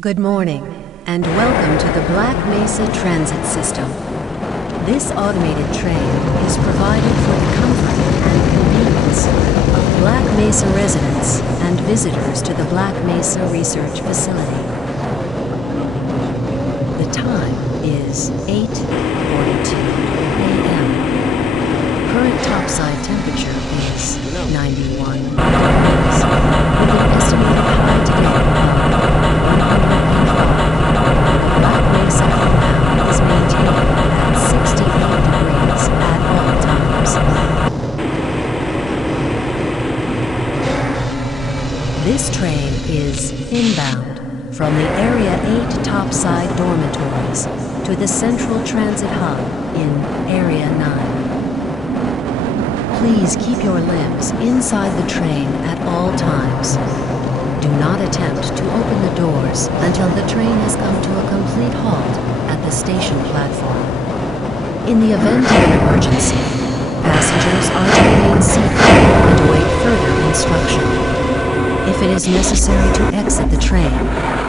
Good morning, and welcome to the Black Mesa Transit System. This automated train is provided for the comfort and convenience of Black Mesa residents and visitors to the Black Mesa Research Facility. The time is 8:42 a.m. Current topside temperature is 91 degrees, with an estimated high today of 105. The Black Mesa Outbound is maintained at 68 degrees at all times. This train is inbound from the Area 8 topside dormitories to the Central Transit Hub in Area 9. Please keep your limbs inside the train at all times. Do not attempt to open the doors until the train has come to a complete halt at the station platform. In the event of an emergency, passengers are to remain seated and await further instruction. If it is necessary to exit the train,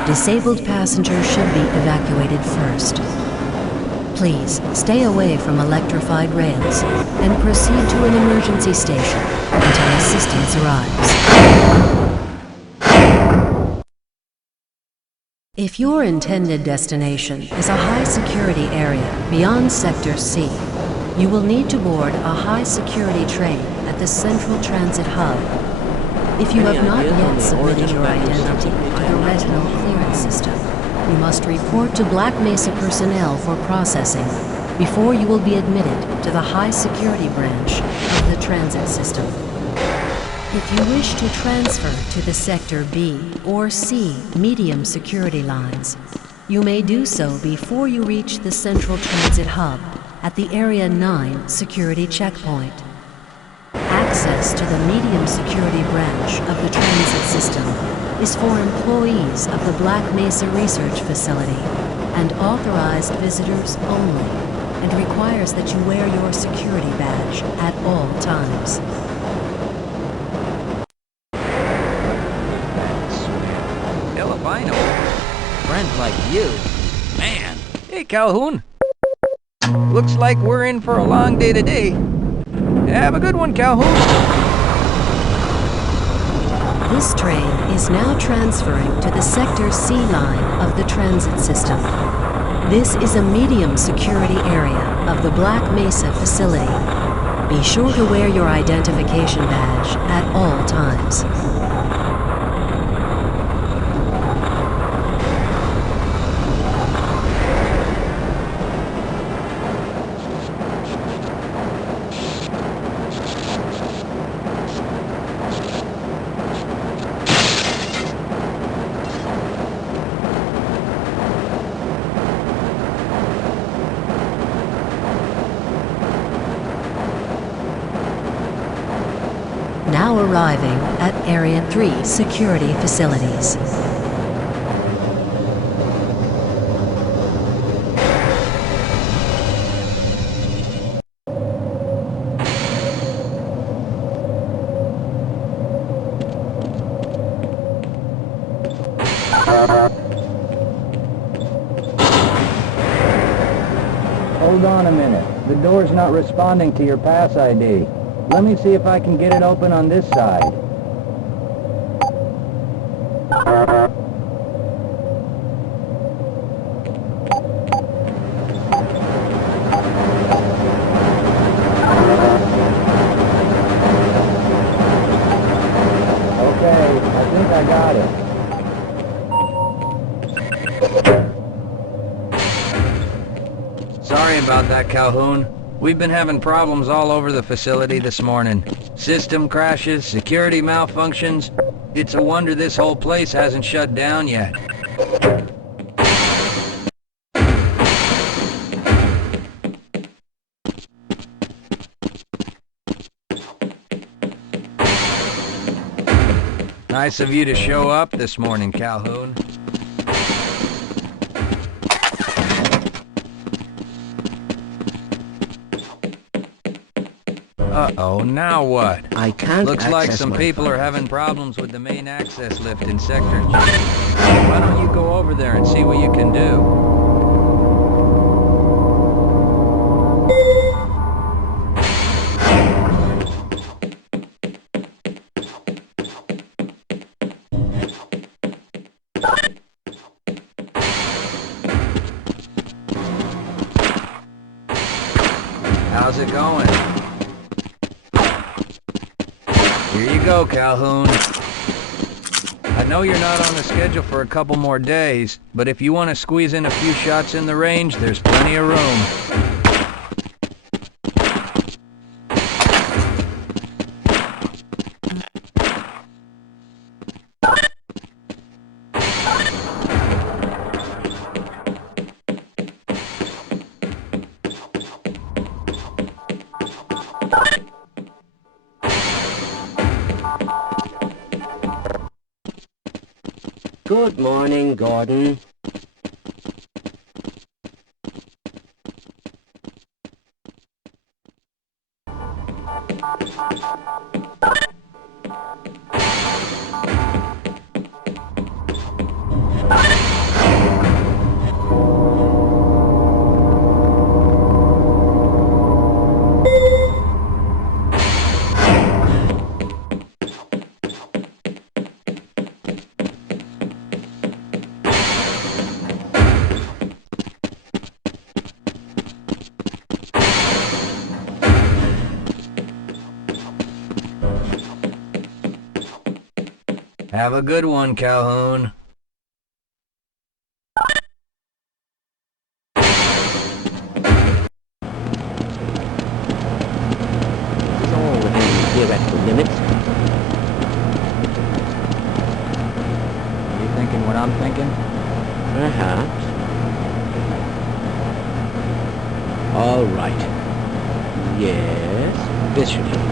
disabled passengers should be evacuated first. Please stay away from electrified rails and proceed to an emergency station until assistance arrives. If your intended destination is a high-security area beyond Sector C, you will need to board a high-security train at the Central Transit Hub. If you have not yet submitted your identity to the retinal clearance system, you must report to Black Mesa personnel for processing before you will be admitted to the high-security branch of the transit system. If you wish to transfer to the Sector B or C medium security lines, you may do so before you reach the Central Transit Hub at the Area 9 security checkpoint. Access to the medium security branch of the transit system is for employees of the Black Mesa Research Facility and authorized visitors only, and requires that you wear your security badge at all times. Hell if I know. Friends like you. Man. Hey, Calhoun. Looks like we're in for a long day today. Have a good one, Calhoun. This train is now transferring to the Sector C line of the transit system. This is a medium security area of the Black Mesa facility. Be sure to wear your identification badge at all times. Now arriving at Area 3 security facilities. Hold on a minute. The door's not responding to your pass ID. Let me see if I can get it open on this side. Okay, I think I got it. Sorry about that, Calhoun. We've been having problems all over the facility this morning. System crashes, security malfunctions. It's a wonder this whole place hasn't shut down yet. Nice of you to show up this morning, Calhoun. Uh-oh, now what? I can't Looks like access some my people are files. having problems with the main access lift in Sector G. Why don't you go over there and see what you can do? How's it going? Here you go, Calhoun. I know you're not on the schedule for a couple more days, but if you want to squeeze in a few shots in the range, there's plenty of room. Good morning, Gordon. Have a good one, Calhoun. It's all within theoretical limits. You thinking what I'm thinking? Perhaps. All right. Yes, this should help.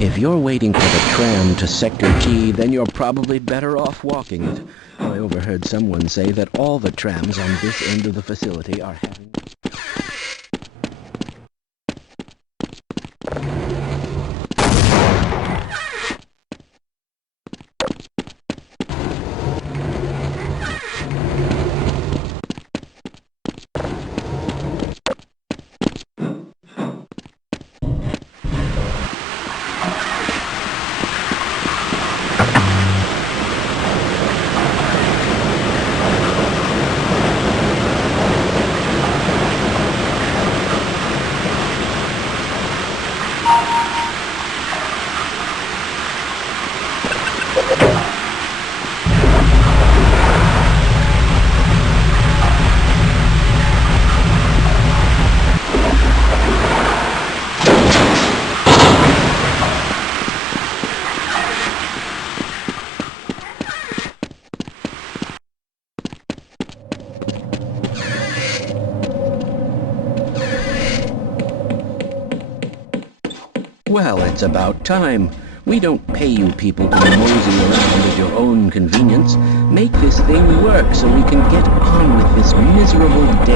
If you're waiting for the tram to Sector G, then you're probably better off walking it. I overheard someone say that all the trams on this end of the facility are having... Well, it's about time. We don't pay you people to mosey around at your own convenience. Make this thing work so we can get on with this miserable day.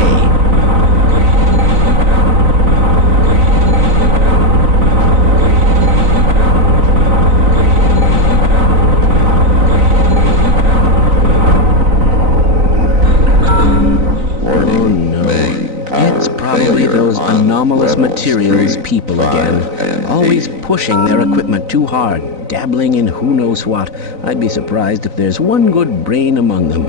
Oh no. It's probably those anomalous materials people again. Always pushing their equipment too hard, dabbling in who knows what. I'd be surprised if there's one good brain among them.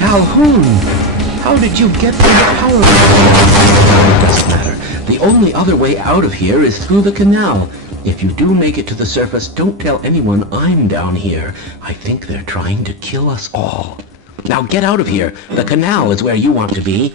Calhoun! How did you get through the power line? It doesn't matter. The only other way out of here is through the canal. If you do make it to the surface, don't tell anyone I'm down here. I think they're trying to kill us all. Now get out of here. The canal is where you want to be.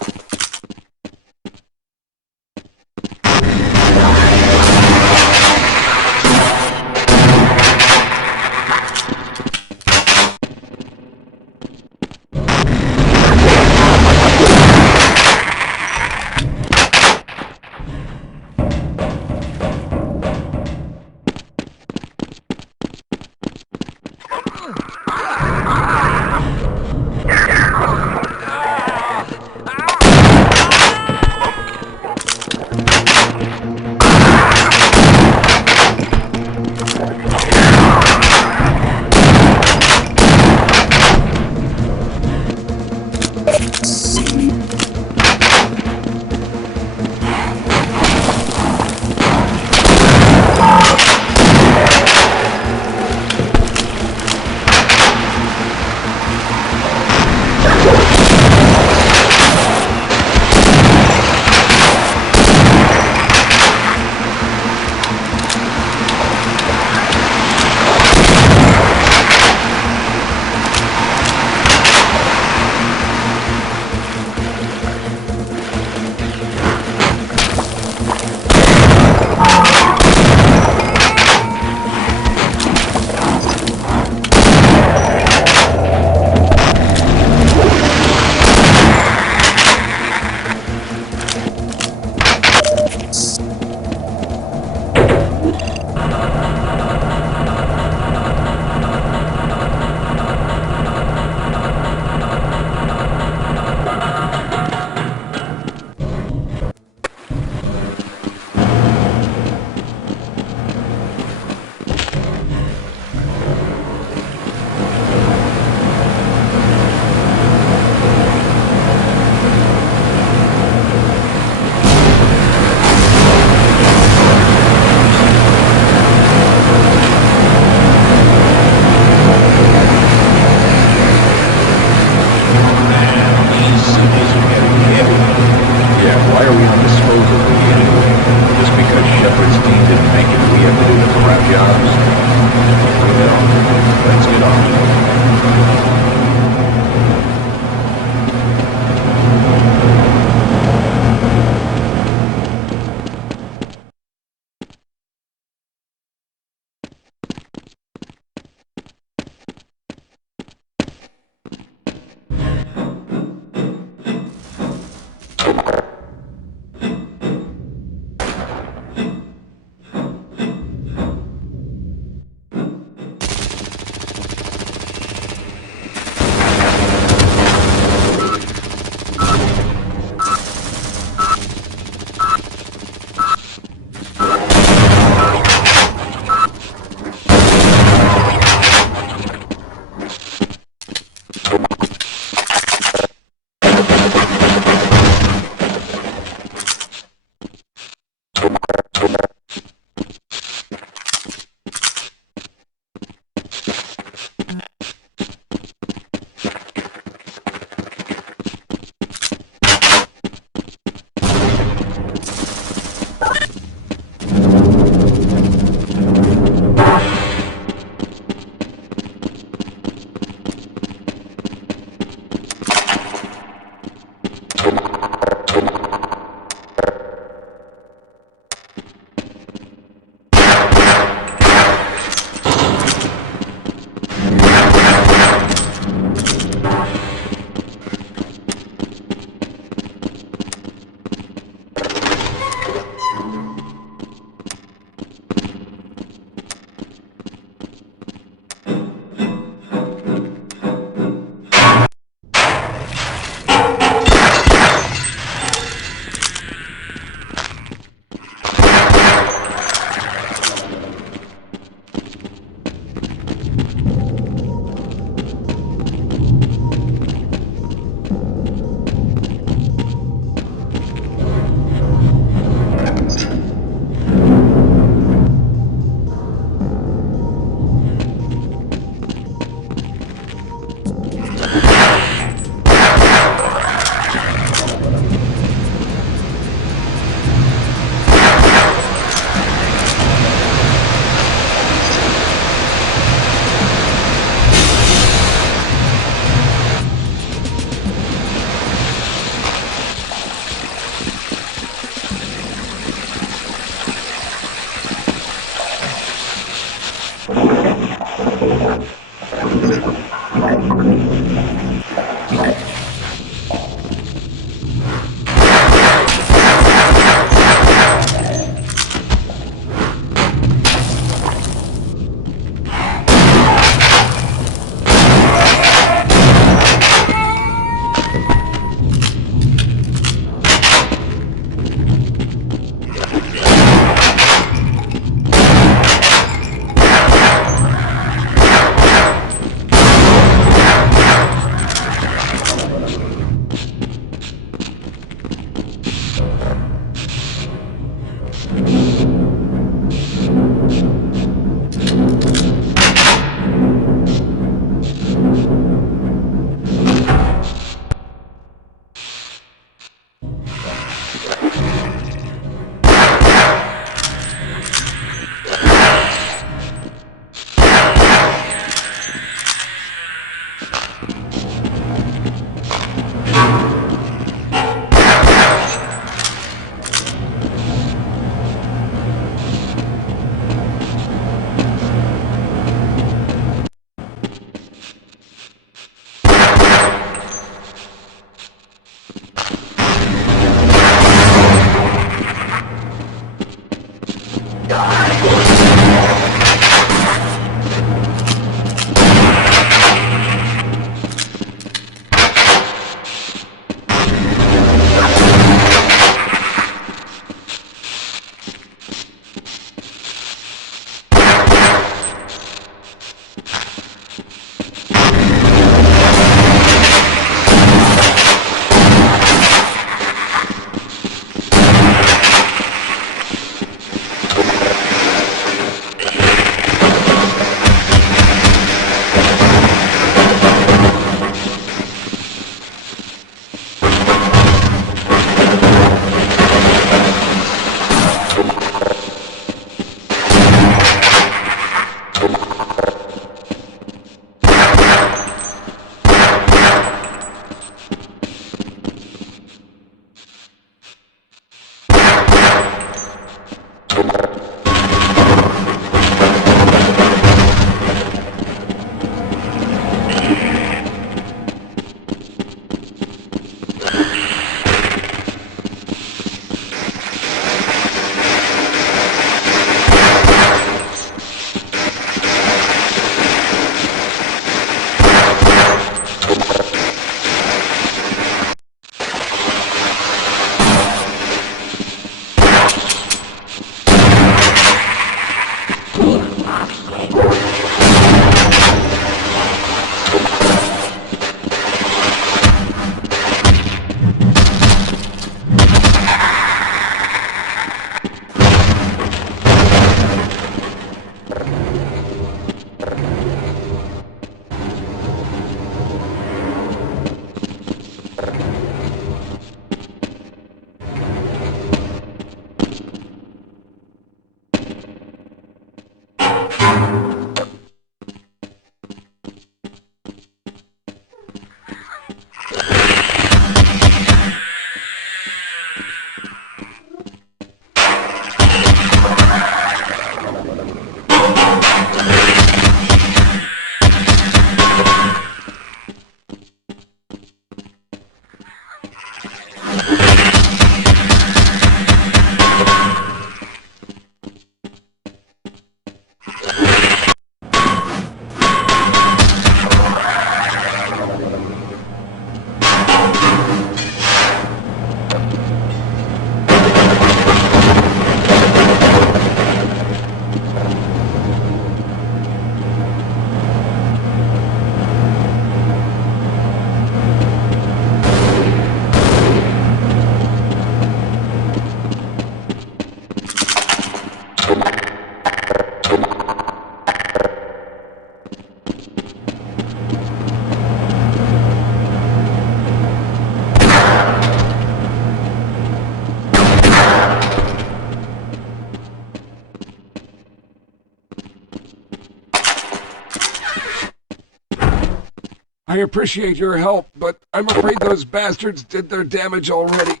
I appreciate your help, but I'm afraid those bastards did their damage already.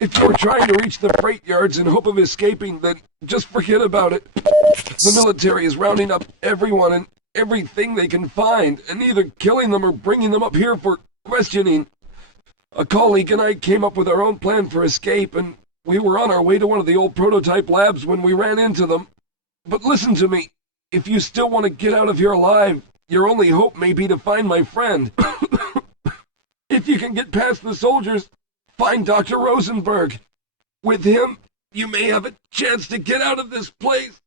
If you were trying to reach the freight yards in hope of escaping, then just forget about it. The military is rounding up everyone and everything they can find, and either killing them or bringing them up here for questioning. A colleague and I came up with our own plan for escape, and we were on our way to one of the old prototype labs when we ran into them. But listen to me. If you still want to get out of here alive, your only hope may be to find my friend. If you can get past the soldiers, find Dr. Rosenberg. With him, you may have a chance to get out of this place.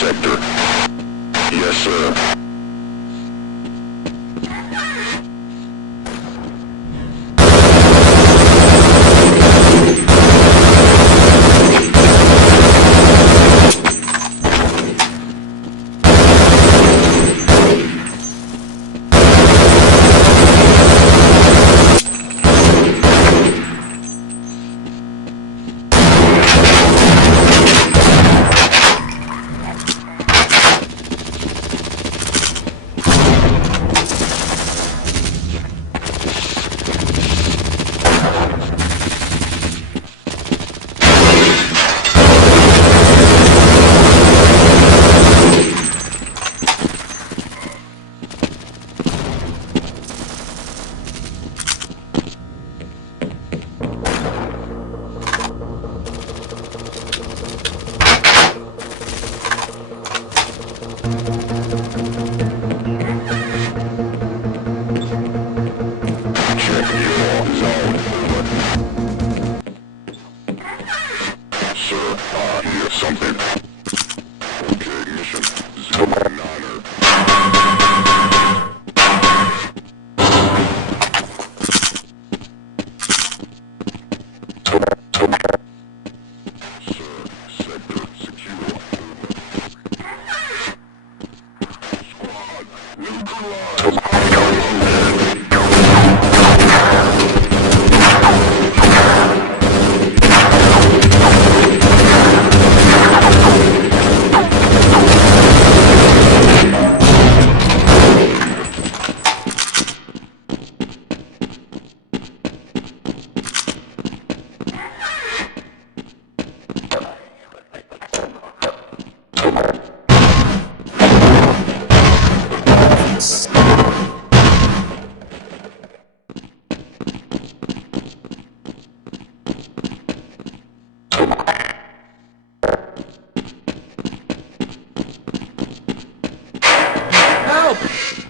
Sector. Yes, sir.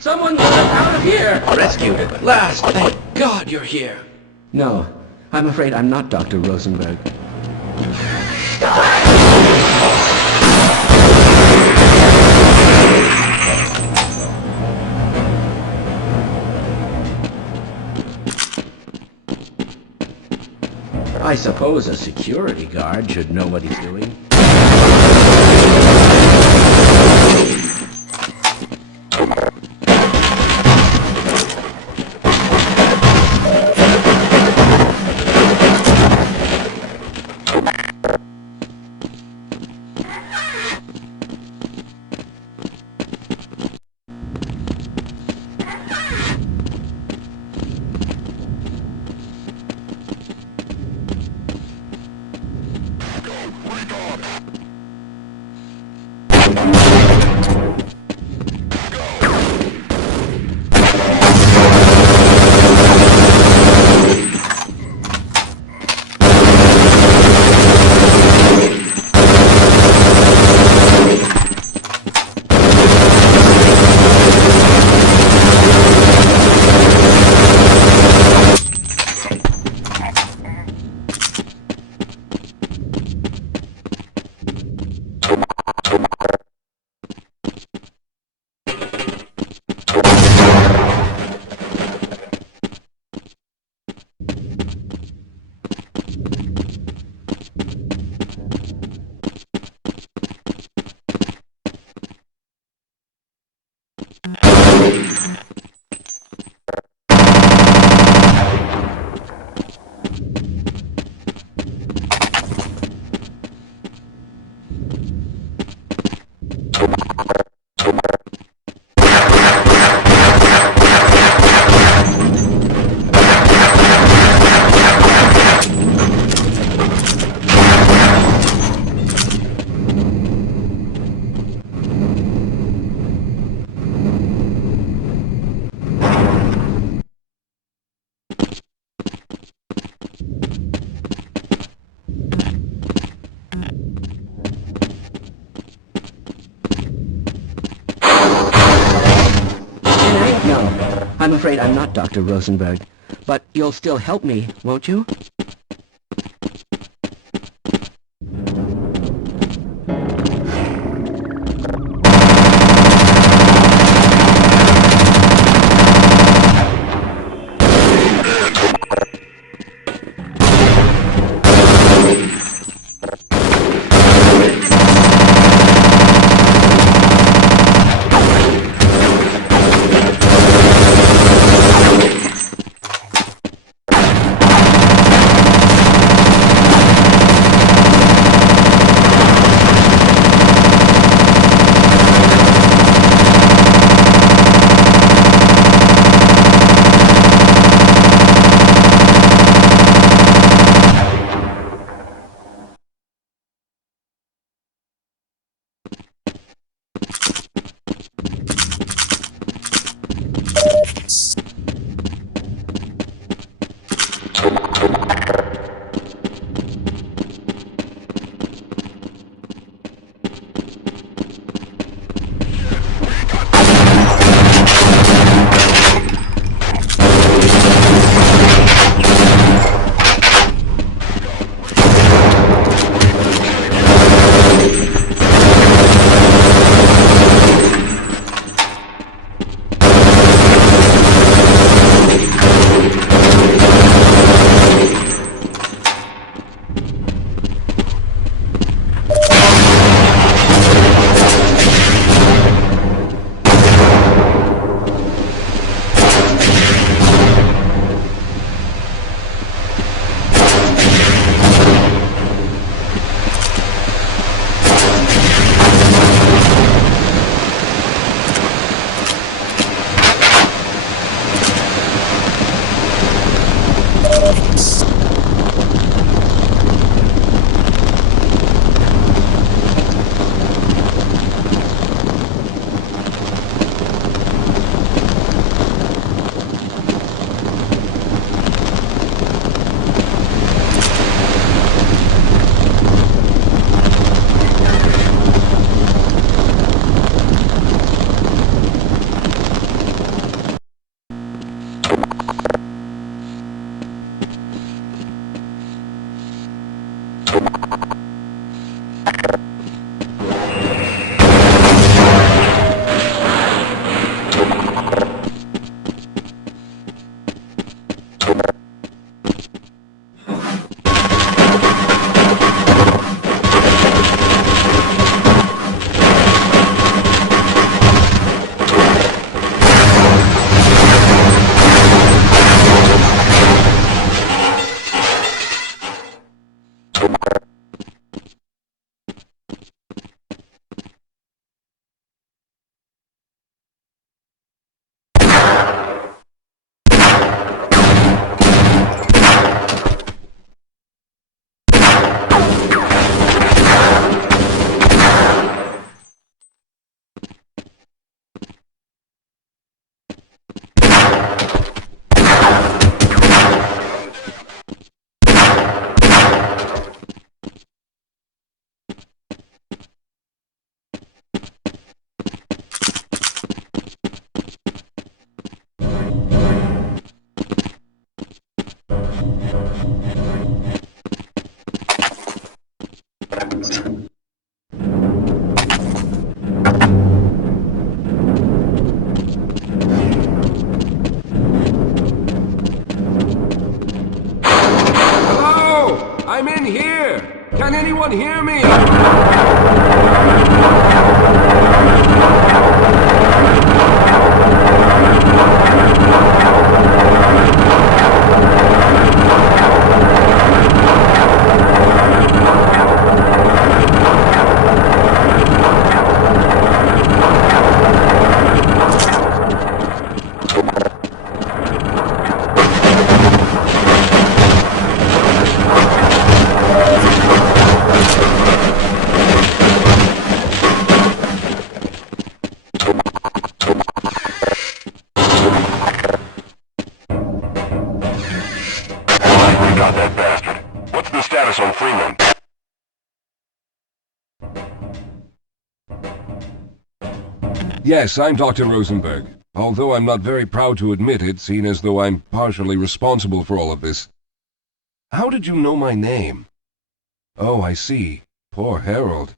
Someone get us out of here! Rescued at last! Thank God you're here! No, I'm afraid I'm not Dr. Rosenberg. I suppose a security guard should know what he's doing. afraid I'm not Dr. Rosenberg, but you'll still help me, won't you? Can anyone hear me? Yes, I'm Dr. Rosenberg. although I'm not very proud to admit it, seeing as though I'm partially responsible for all of this. How did you know my name? Oh, I see. Poor Harold.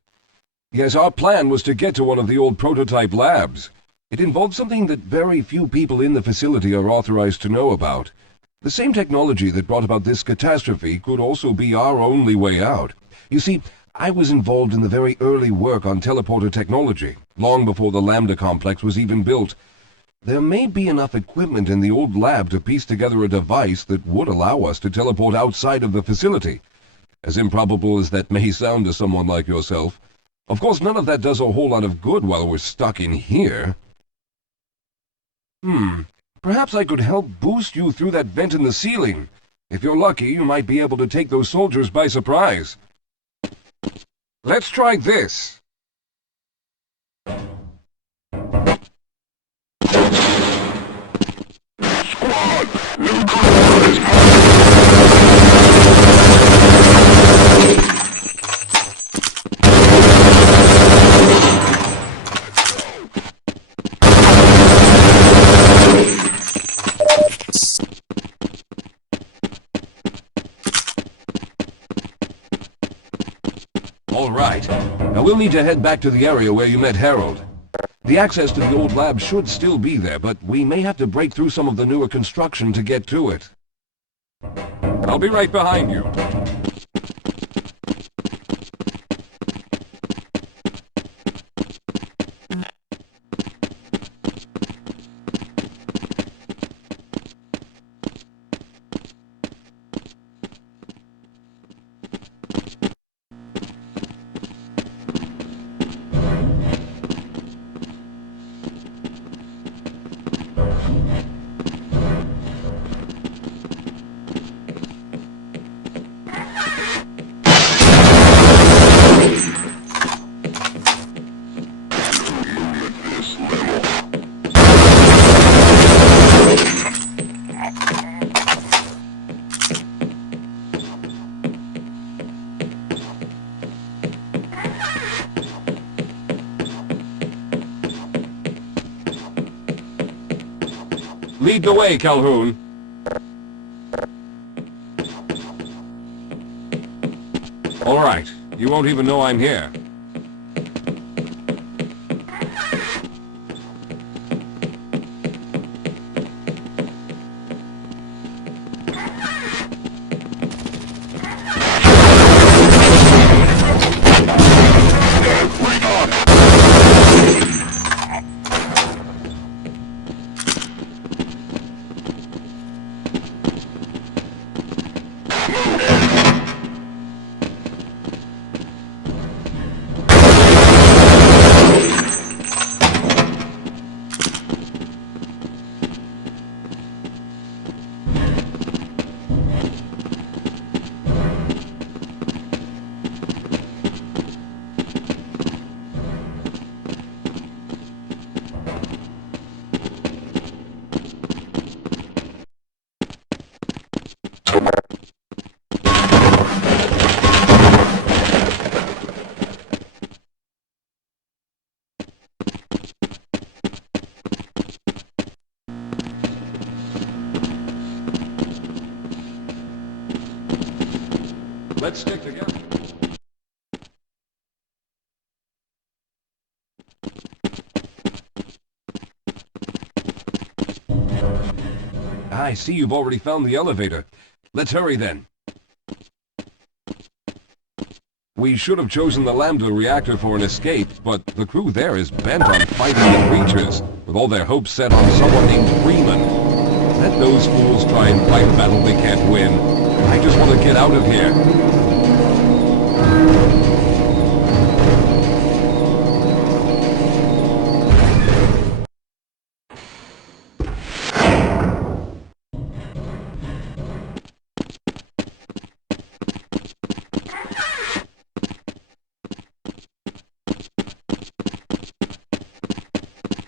Yes, our plan was to get to one of the old prototype labs. It involved something that very few people in the facility are authorized to know about. The same technology that brought about this catastrophe could also be our only way out. You see, I was involved in the very early work on teleporter technology, long before the Lambda complex was even built. There may be enough equipment in the old lab to piece together a device that would allow us to teleport outside of the facility. As improbable as that may sound to someone like yourself. Of course, none of that does a whole lot of good while we're stuck in here. Perhaps I could help boost you through that vent in the ceiling. If you're lucky, you might be able to take those soldiers by surprise. Let's try this. Squad, new coordinates. All right. Now we'll need to head back to the area where you met Harold. The access to the old lab should still be there, but we may have to break through some of the newer construction to get to it. I'll be right behind you. Lead the way, Calhoun. All right. You won't even know I'm here. Let's stick together. I see you've already found the elevator. Let's hurry then. We should have chosen the Lambda reactor for an escape, but the crew there is bent on fighting the creatures, with all their hopes set on someone named Freeman. Let those fools try and fight a battle they can't win. I just want to get out of here.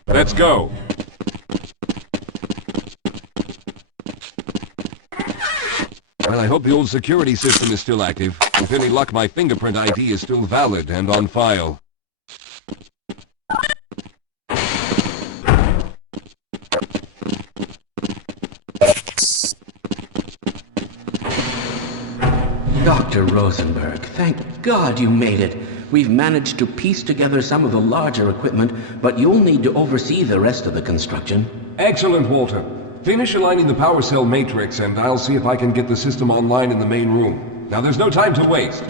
Let's go. Well, I hope the old security system is still active. With any luck, my fingerprint ID is still valid and on file. Dr. Rosenberg, thank God you made it. We've managed to piece together some of the larger equipment, but you'll need to oversee the rest of the construction. Excellent, Walter. Finish aligning the power cell matrix, and I'll see if I can get the system online in the main room. Now, there's no time to waste.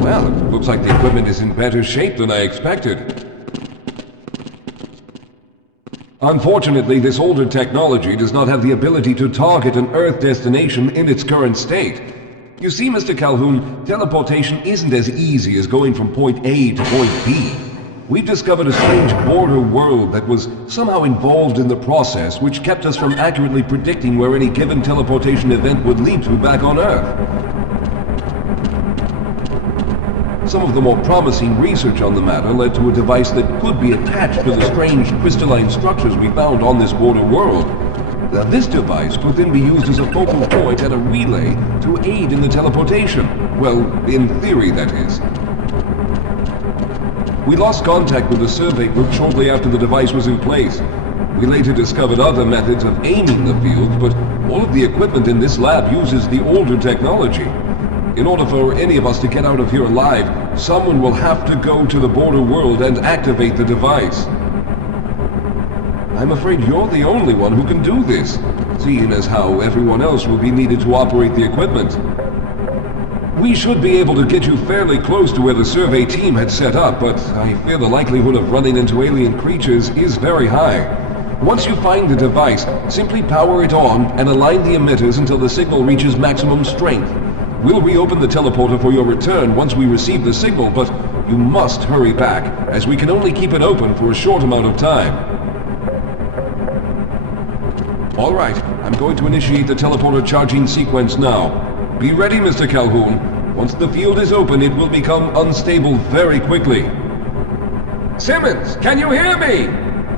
Well, it looks like the equipment is in better shape than I expected. Unfortunately, this older technology does not have the ability to target an Earth destination in its current state. You see, Mr. Calhoun, teleportation isn't as easy as going from point A to point B. We've discovered a strange border world that was somehow involved in the process, which kept us from accurately predicting where any given teleportation event would lead to back on Earth. Some of the more promising research on the matter led to a device that could be attached to the strange crystalline structures we found on this border world. Now, this device could then be used as a focal point and a relay to aid in the teleportation. Well, in theory, that is. We lost contact with the survey group shortly after the device was in place. We later discovered other methods of aiming the field, but all of the equipment in this lab uses the older technology. In order for any of us to get out of here alive, someone will have to go to the border world and activate the device. I'm afraid you're the only one who can do this, seeing as how everyone else will be needed to operate the equipment. We should be able to get you fairly close to where the survey team had set up, but I fear the likelihood of running into alien creatures is very high. Once you find the device, simply power it on and align the emitters until the signal reaches maximum strength. We'll reopen the teleporter for your return once we receive the signal, but you must hurry back, as we can only keep it open for a short amount of time. All right, I'm going to initiate the teleporter charging sequence now. Be ready, Mr. Calhoun. Once the field is open, it will become unstable very quickly. Simmons, can you hear me?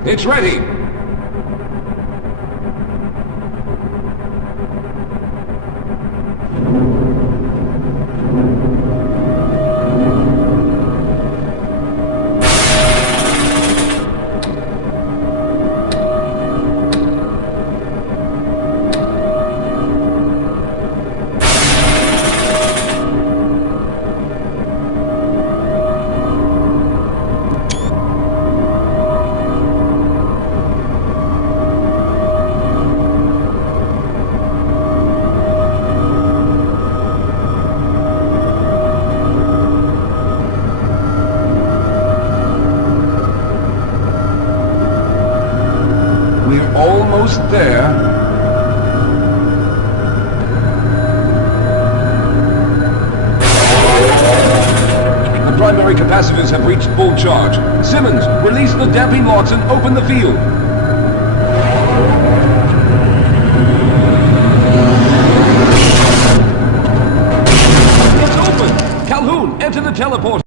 It's ready. Almost there. The primary capacitors have reached full charge. Simmons, release the damping locks and open the field. It's open! Calhoun, enter the teleporter.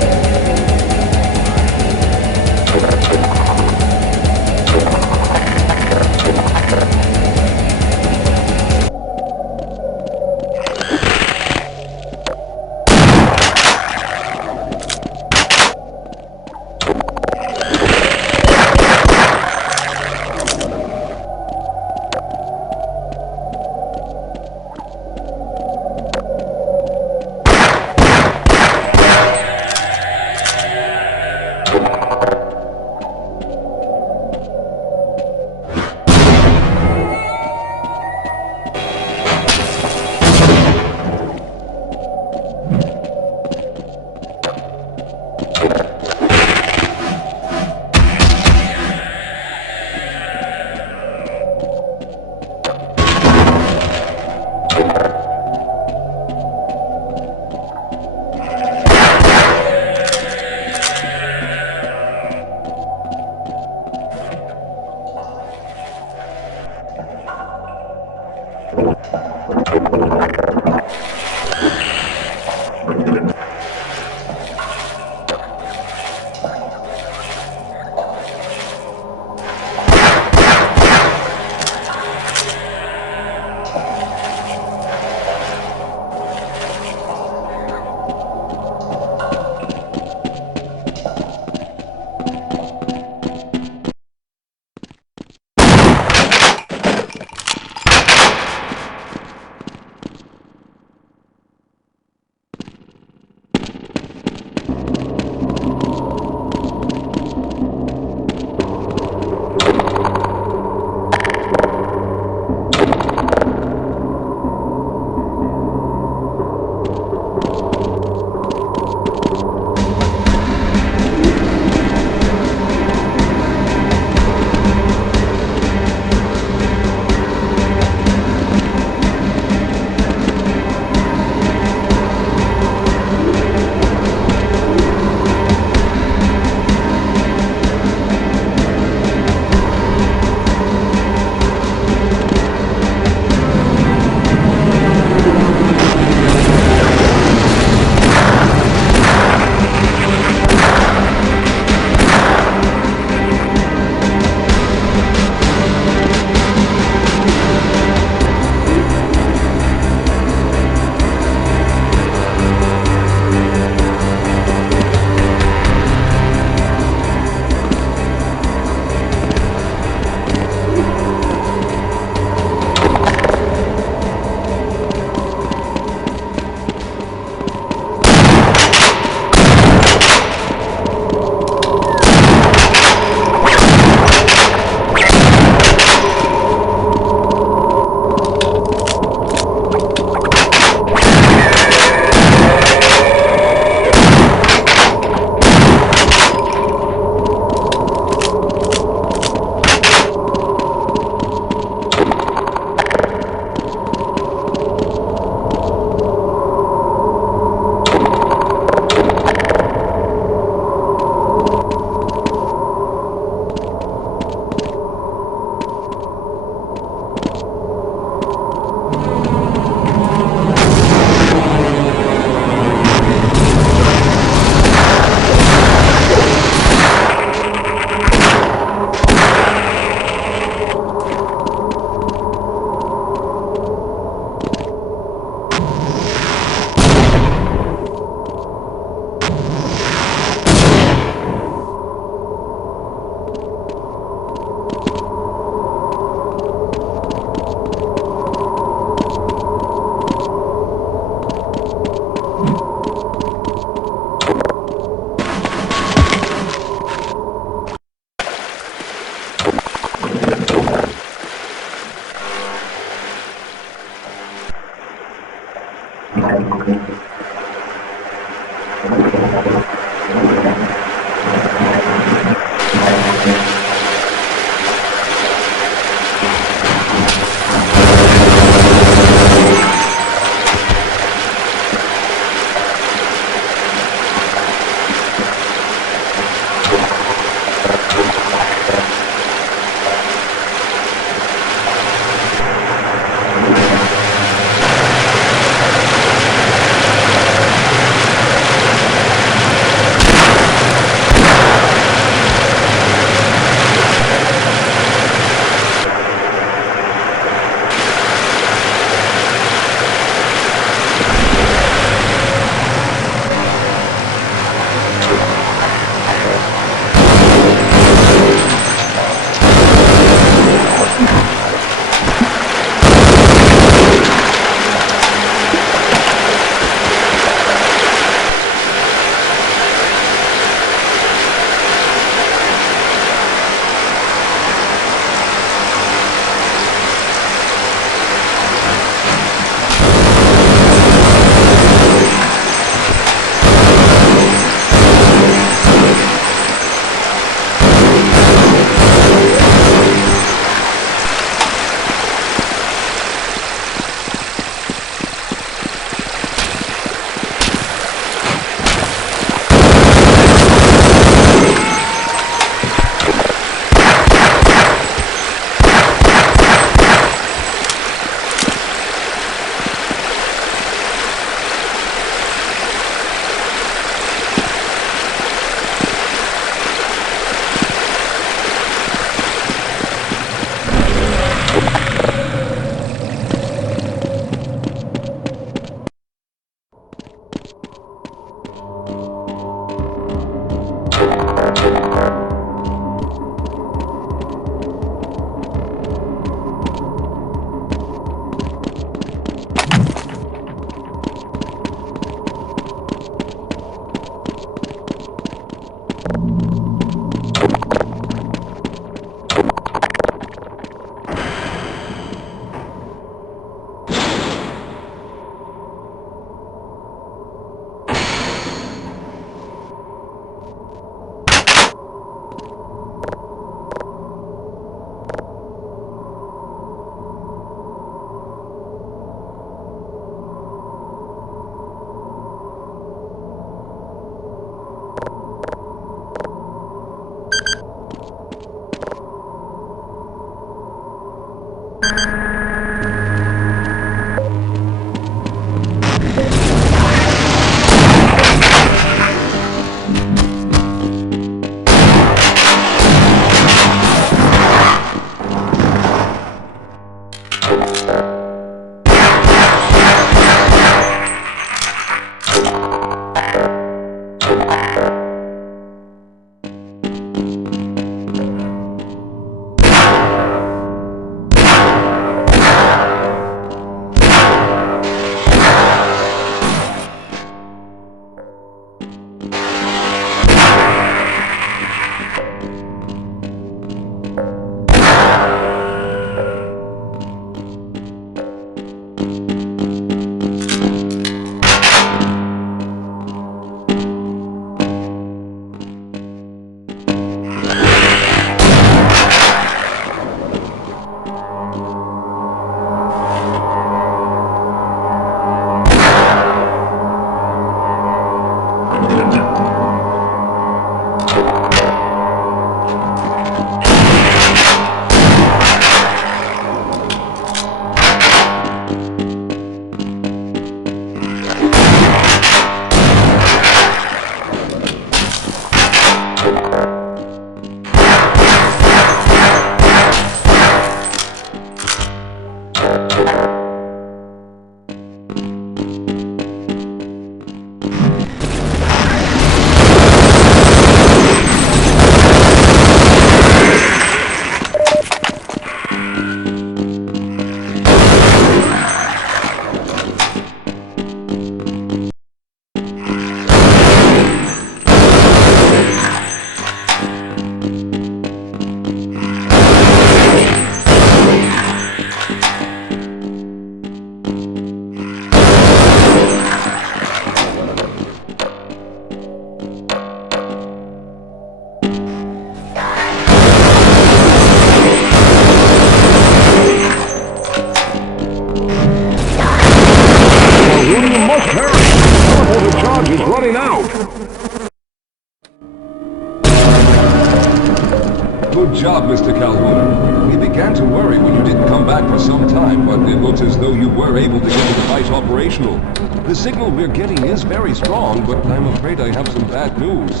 Good job, Mr. Calhoun. We began to worry when you didn't come back for some time, but it looks as though you were able to get the device operational. The signal we're getting is very strong, but I'm afraid I have some bad news.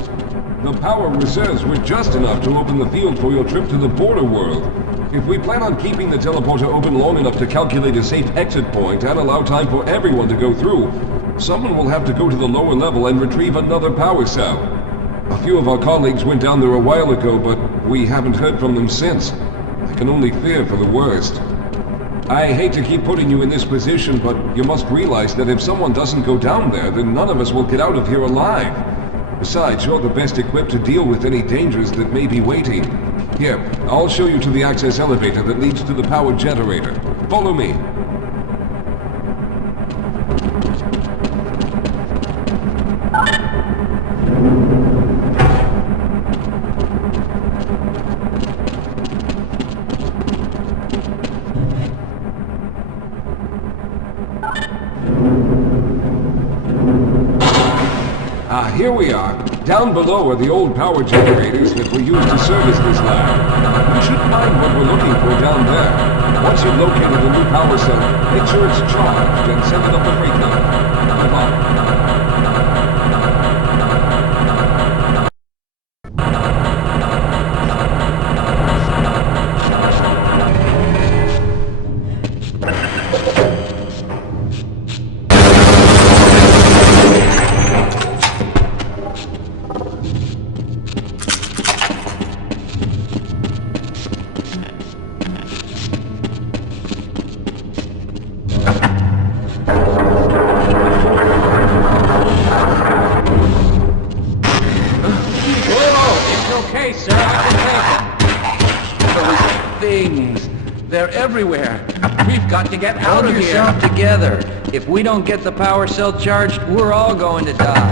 The power reserves were just enough to open the field for your trip to the border world. If we plan on keeping the teleporter open long enough to calculate a safe exit point and allow time for everyone to go through, someone will have to go to the lower level and retrieve another power cell. A few of our colleagues went down there a while ago, but we haven't heard from them since. I can only fear for the worst. I hate to keep putting you in this position, but you must realize that if someone doesn't go down there, then none of us will get out of here alive. Besides, you're the best equipped to deal with any dangers that may be waiting. Here, I'll show you to the access elevator that leads to the power generator. Follow me. Here we are. Down below are the old power generators that were used to service this lab. We should find what we're looking for down there. Once you've located a new power cell, make sure it's charged and send it up the freight line. Good luck. Everywhere. We've got to get out of here. Hold yourself together. If we don't get the power cell charged, we're all going to die.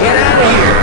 Get out of here!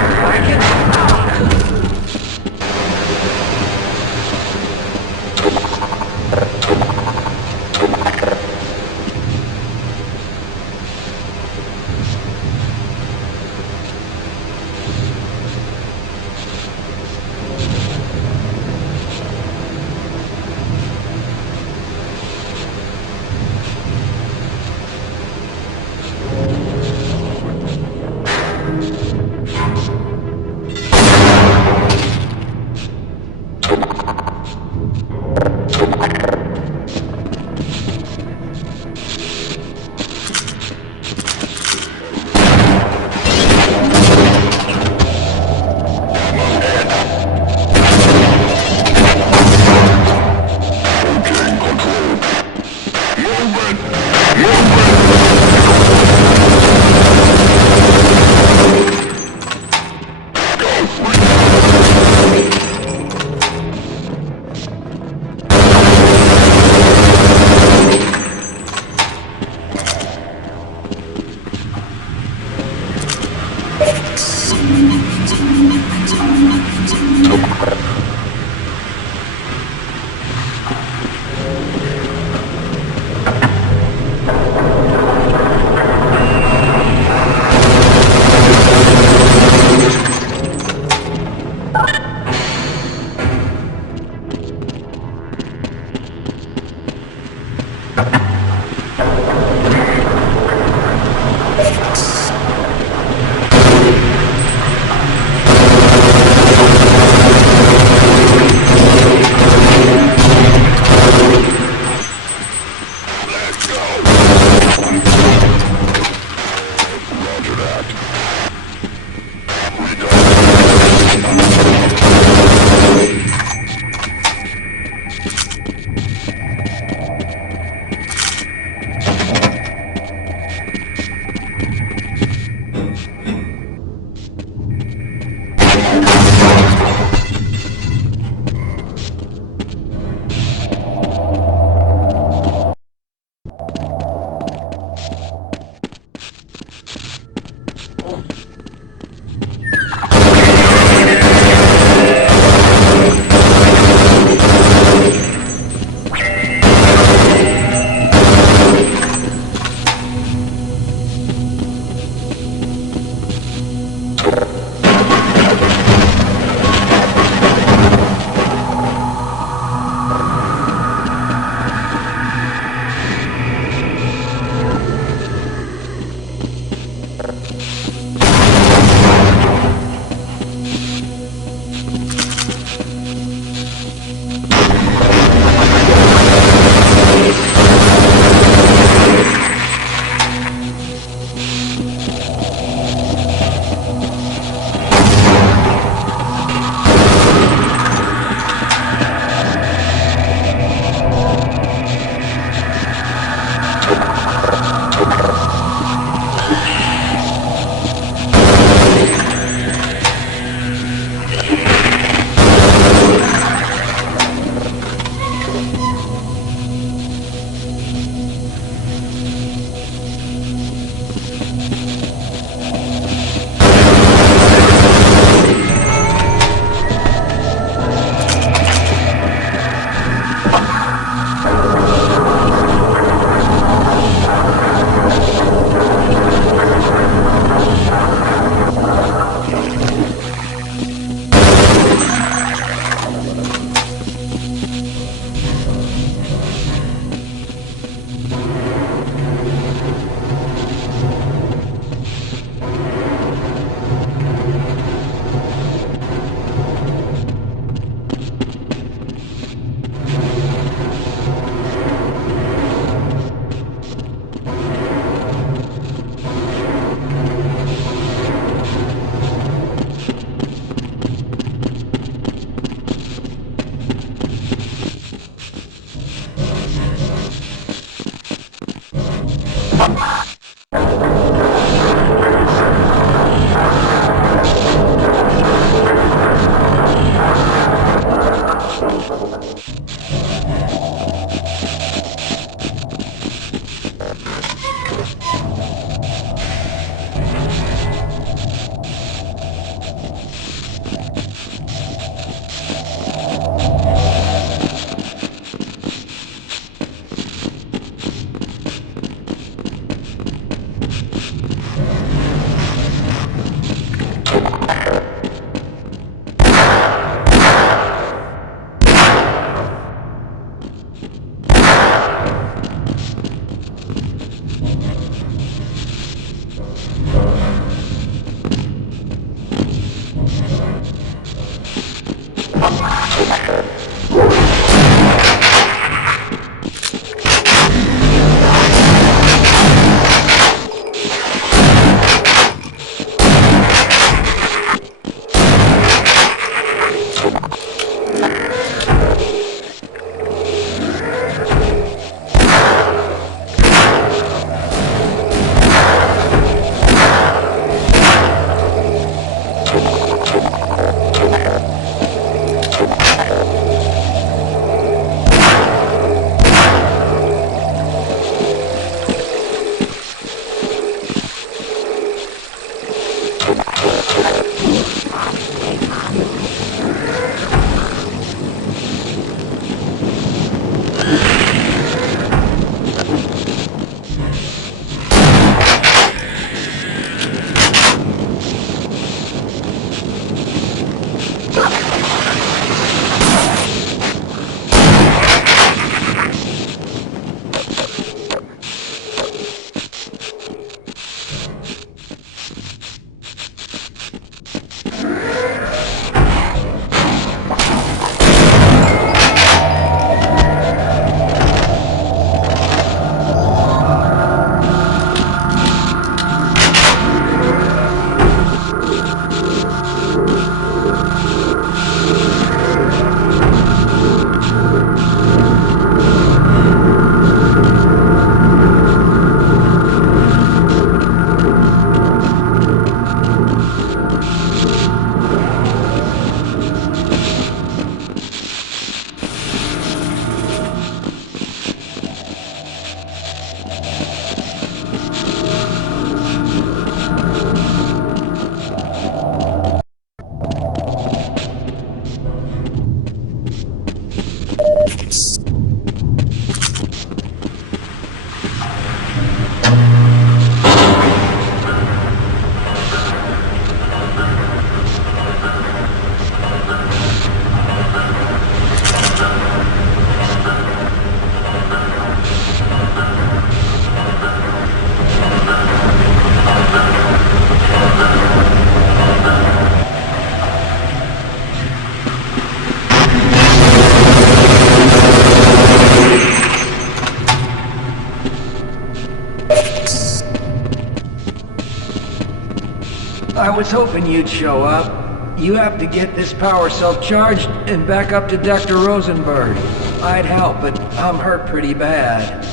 I was hoping you'd show up. You have to get this power cell charged and back up to Dr. Rosenberg. I'd help, but I'm hurt pretty bad.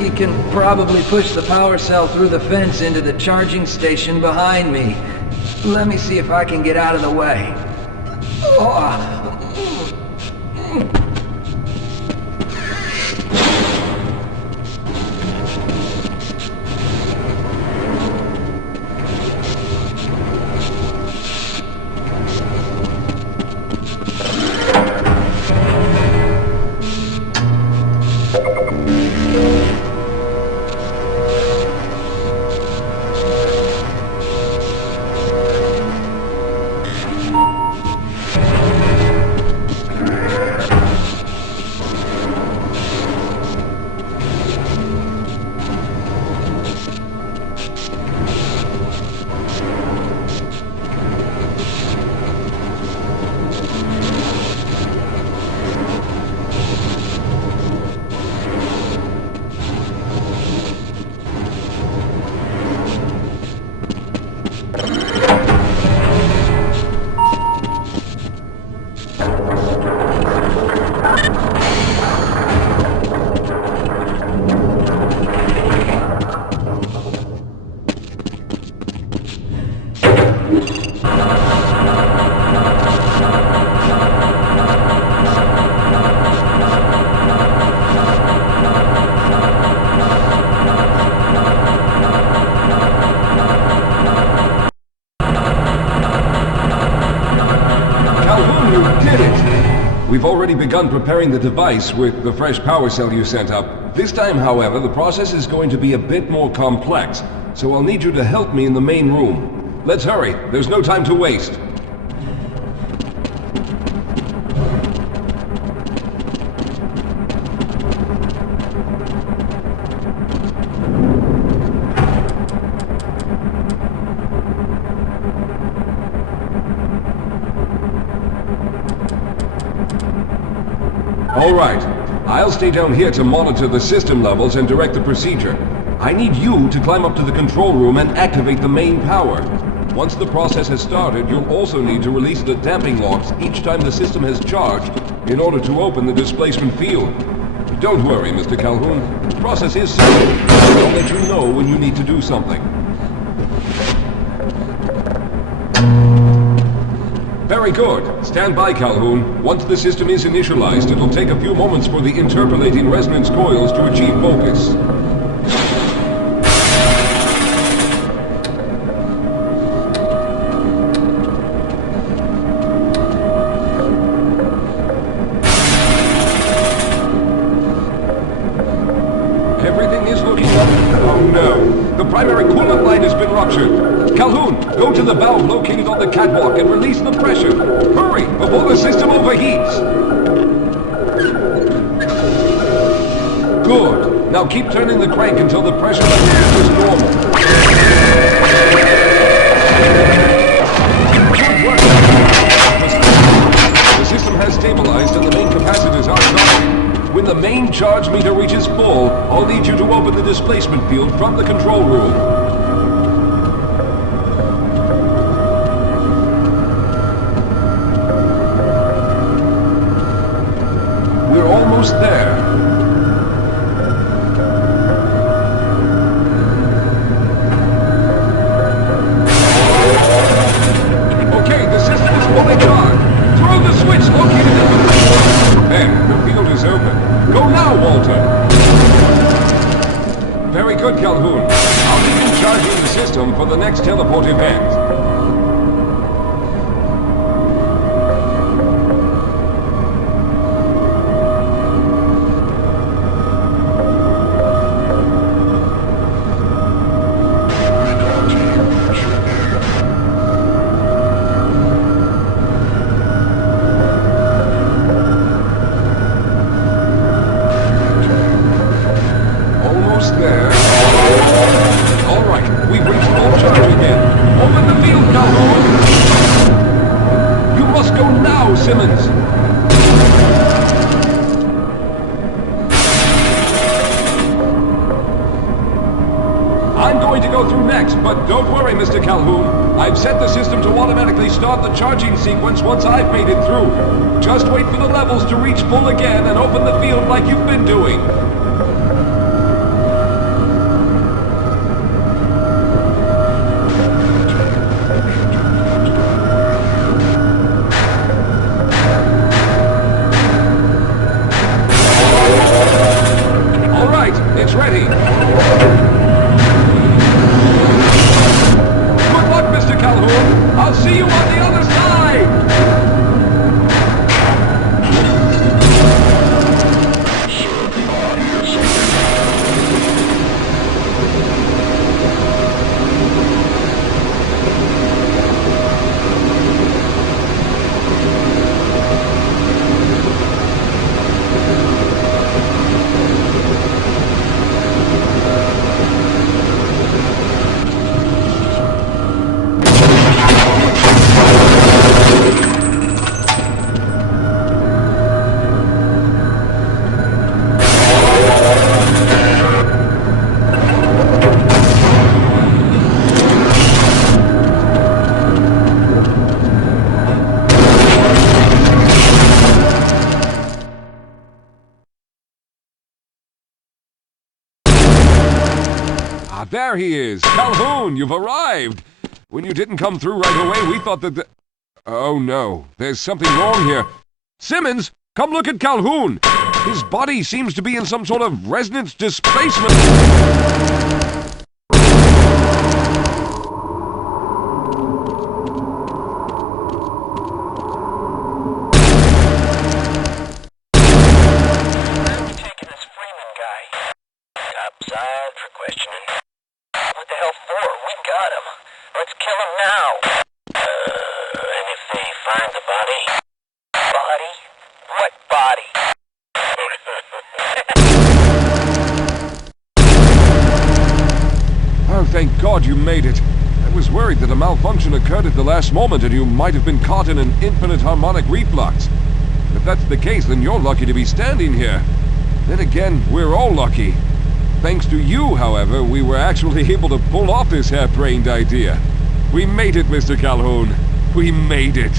You can probably push the power cell through the fence into the charging station behind me. Let me see if I can get out of the way. Oh. begun preparing the device with the fresh power cell you sent up. This time, however, the process is going to be a bit more complex, so I'll need you to help me in the main room. Let's hurry, there's no time to waste. All right. I'll stay down here to monitor the system levels and direct the procedure. I need you to climb up to the control room and activate the main power. Once the process has started, you'll also need to release the damping locks each time the system has charged in order to open the displacement field. Don't worry, Mr. Calhoun. The process is simple. I'll let you know when you need to do something. Very good. Stand by, Calhoun. Once the system is initialized, it'll take a few moments for the interpolating resonance coils to achieve focus. Everything is looking up. Oh no. The primary coolant line has been ruptured. Calhoun, go to the valve located on the catwalk and release the pressure. Hurry, before the system overheats. Good. Now keep turning the crank until the pressure level is normal. Good work. The system has stabilized and the main capacitors are charging. When the main charge meter reaches full, I'll need you to open the displacement field from the control room. Almost there. Okay, the system is fully charged. Throw the switch located in the... There, the field is open. Go now, Walter. Very good, Calhoun. I'll begin charging the system for the next teleport event. But don't worry, Mr. Calhoun. I've set the system to automatically start the charging sequence once I've made it through. Just wait for the levels to reach full again and open the field like you've been doing. All right, it's ready. Calhoun, I'll see you on the other side! There he is! Calhoun, you've arrived! When you didn't come through right away, we thought that the... Oh no, there's something wrong here. Simmons, come look at Calhoun! His body seems to be in some sort of resonance displacement... upside for questioning. What the hell for? We got him. Let's kill him now. And if they find the body? Body? What body? Oh, thank God you made it. I was worried that a malfunction occurred at the last moment and you might have been caught in an infinite harmonic reflux. If that's the case, then you're lucky to be standing here. Then again, we're all lucky. Thanks to you, however, we were actually able to pull off this harebrained idea. We made it, Mr. Calhoun. We made it.